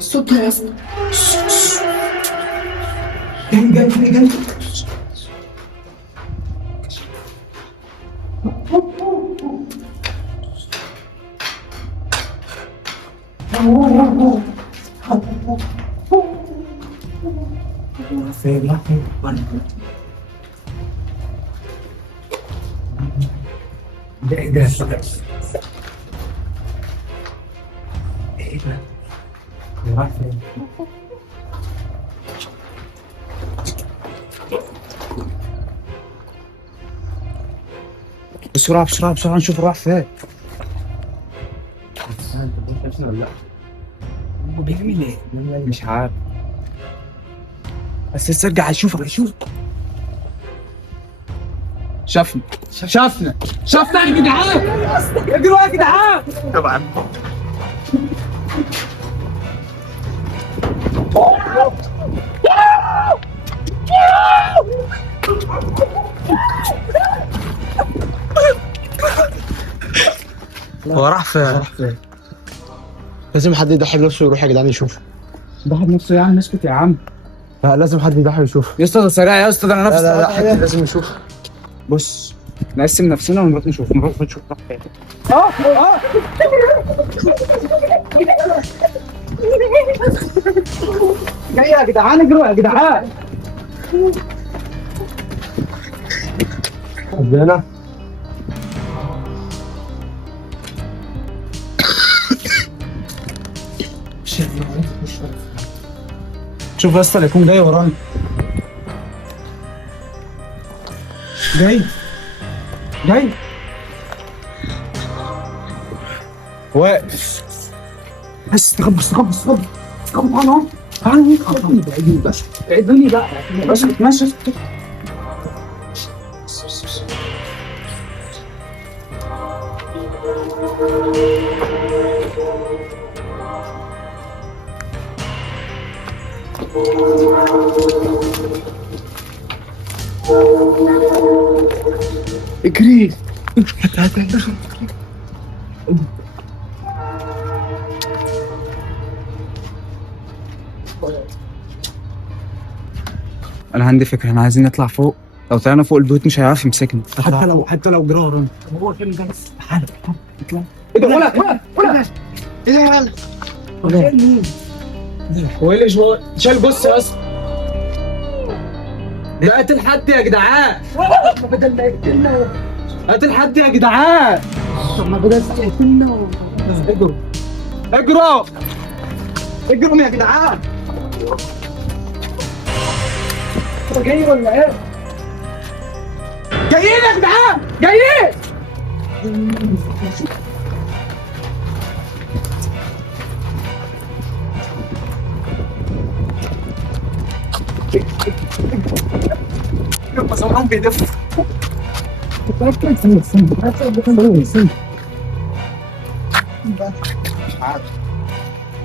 الصوت يا اسطى. جاي. فين؟ ده ايه ده؟ ايه ده؟ راح فين؟ بسرعة نشوف راح فين. هو بيعمل ايه؟ مش عارف. بس ارجع اشوف. شافنا يا جدعان. اجروا يا جدعان. طبعا. هو راح فين؟ لازم حد يضحي بنفسه ويروح يا جدعان يشوف. ضحك نفسه يا عم، اسكت يا عم. لا لازم حد يضحي ويشوف. يا اسطى ده سريع يا اسطى، ده انا نفسي. لا حد لازم يشوف. بص نقسم نفسنا ونروح نشوف راح فين. جاي يا جدعان، اجروا يا جدعان. ربنا شوف يا اسطى اللي يكون جاي ورانا. جاي واقف. بس استخبى تعالى اهو. بعيدين بس بعيدوني بقى. بس ماشي. اجري. انا عندي فكره، احنا عايزين نطلع فوق. لو طلعنا فوق البيوت مش هيعرف يمسكنا، حتى لو جرى ورانا. هو فين ده؟ تعالى اطلع. ايه ده؟ ولا ايه ده يا معلم؟ هو ايه اللي شال جثه يا اسطى؟ ده قتل حد يا جدعان. بدل ما يقتلنا قتل حد يا جدعان. طب ما بدل ما يقتلنا. اجروا يا جدعان. هو جاي ولا ايه؟ جايين يا جدعان، جايين. يلا زمان بيدف. مش عارف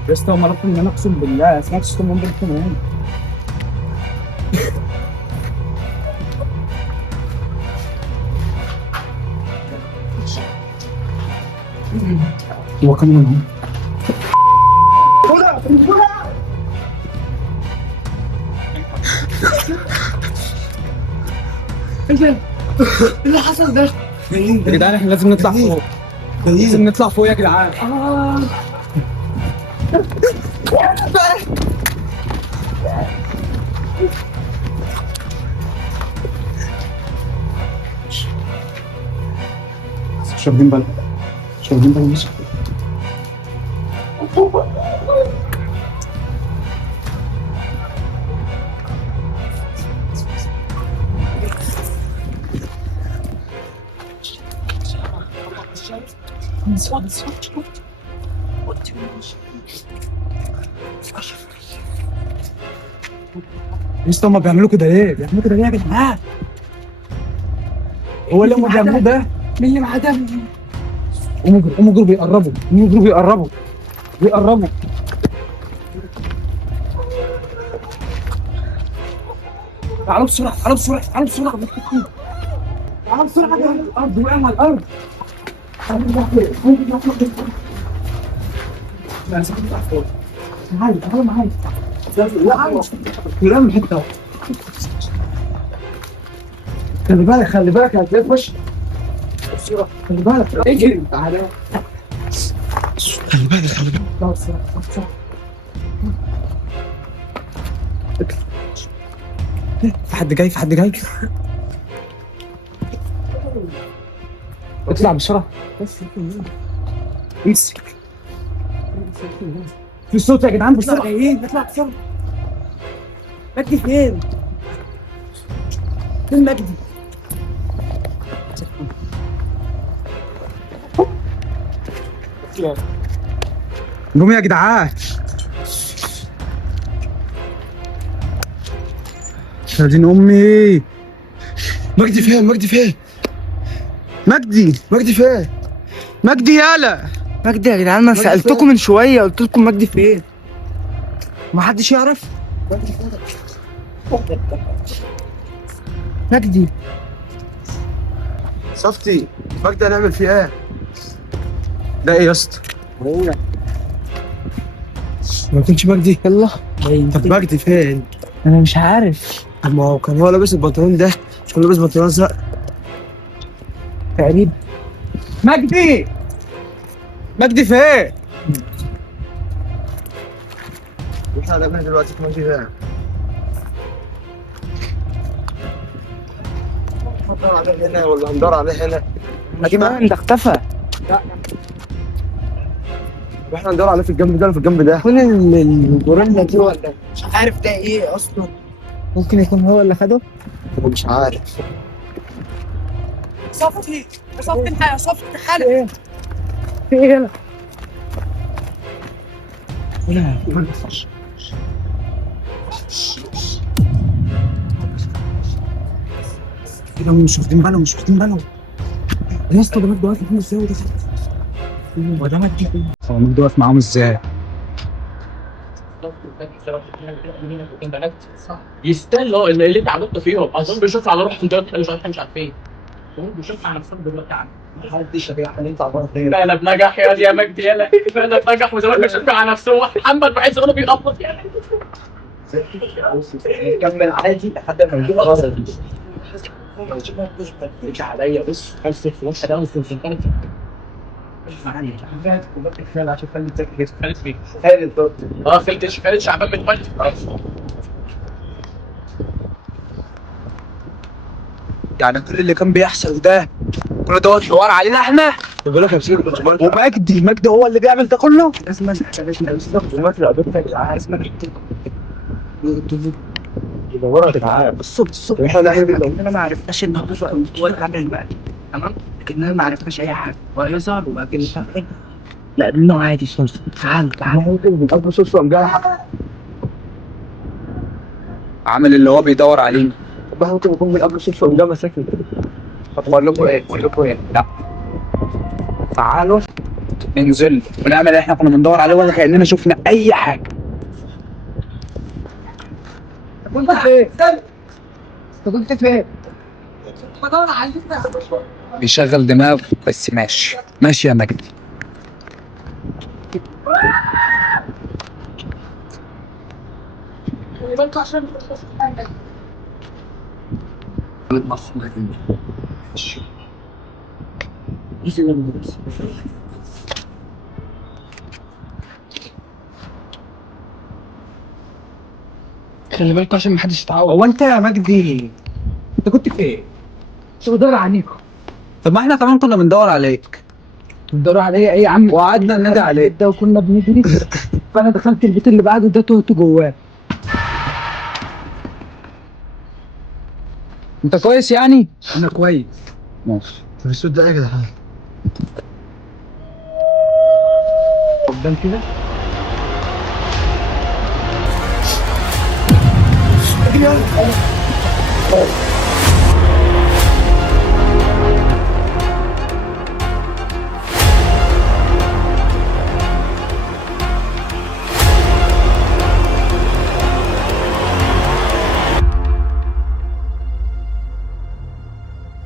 يا اسطى، هم عرفوا ان انا اقسم بالله سمعت صوتهم هم بيتكلموا هنا. هو كان منهم. ايه اللي حصل ده؟ يا جدعان احنا لازم نطلع فوق. يا جدعان. مش واخدين بالنا مش لسه هما بيعملوا كده ليه يا جدعان؟ هو اللي هما بيعملوه ده؟ مين اللي معاه ده؟ قوموا اجروا بيقربوا. تعالوا بسرعة على الأرض. وقع على الأرض. لازم نطلع فوق. تعالى تعالى معايا. لا كلها من حته واحدة. خلي بالك هتلاقي في وشك. خلي بالك اجري تعالى. خلي بالك لا بسرعة. في حد جاي اطلع بسرعة بس امسك في صوت يا جدعان بسرعة جايين اطلع بسرعة مجدي فين مجدي قوم يا جدعان يا دين امي مجدي فين؟ مجدي يالا مجدي يا جدعان ما سألتكم من شوية قلت لكم مجدي فين ما حدش يعرف مجدي صفتي مجدي هنعمل فيه ايه؟ ده ايه يا اسطى ما كنتش مجدي. يلا طب مجدي فين؟ انا مش عارف طب ما هو كان هو لابس البنطلون ده، مش كان لابس بنطلون ازرق؟ تقريبا مجدي فين واحنا هنعمل دلوقتي في مجدي فين؟ هندور عليه هنا ولا هندور عليه هنا؟ ده اختفى واحنا هندور عليه في الجنب ده ولا في الجنب ده؟ يكون الجوريلا دي ولا مش عارف ده ايه اصلا ممكن يكون هو اللي خده مش عارف. صفتي حالة ايه في ايه هنا كده مش واخدين بالهم يا اسطى ده مجدي واقف فين ازاي وده مجدي هو مجدي واقف معاهم ازاي يستاهلوا اللي انت عملته فيهم اظن بيشوف على روحهم دلوقتي مش عارفين بيشوف على نفسهم دلوقتي عم محدش احنا نطلع بره خير. فعلا بنجح يا مجدي يلا فعلا بنجح وزمان بيشوف على نفسه محمد بحس انه بيقبض يعني نكمل عادي لحد ما نجيب غلط. مش عليا بص خلص الفلوس ده والسلسله عشان خلي تذاكر خالد فين؟ خالد خالد شعبان من والد يعني كل اللي كان بيحصل ده كل دوت حوار علينا احنا بقول لك همسك ومجدي هو اللي بيعمل ده كله اسمع الجمهورات اللي قابلتها يا جدعان اسمع يدوروا يا جدعان بالصبح احنا نعمل احنا ما عرفناش ان هو اللي عامل بقى تمام لكننا ما عرفناش اي حاجه ويظهر وباقي لا انه عادي صوص تعال ممكن قبل صوص مجاحة عامل اللي هو بيدور عليه طب ممكن يكون من قبل صوص مجاحة مساكن. بقول لكم ايه لا تعالوا ننزل ونعمل اللي احنا كنا بندور عليه ولا كاننا شفنا اي حاجه كنت فين؟ كنت فين؟ بدور على بيشغل دماغه بس ماشي يا مجدي خلي بالكوا عشان محدش يتعور هو انت يا مجدي انت كنت فين؟ شو بدور عليكم طب ما احنا كمان كنا بندور عليك بتدوروا عليا ايه يا عم وقعدنا ننادي عليك ده وكنا بنجري فانا دخلت البيت اللي بعده ده تهت جواه انت كويس يعني؟ انا كويس ماشي في السود ده يا جدعان قدام كده يلا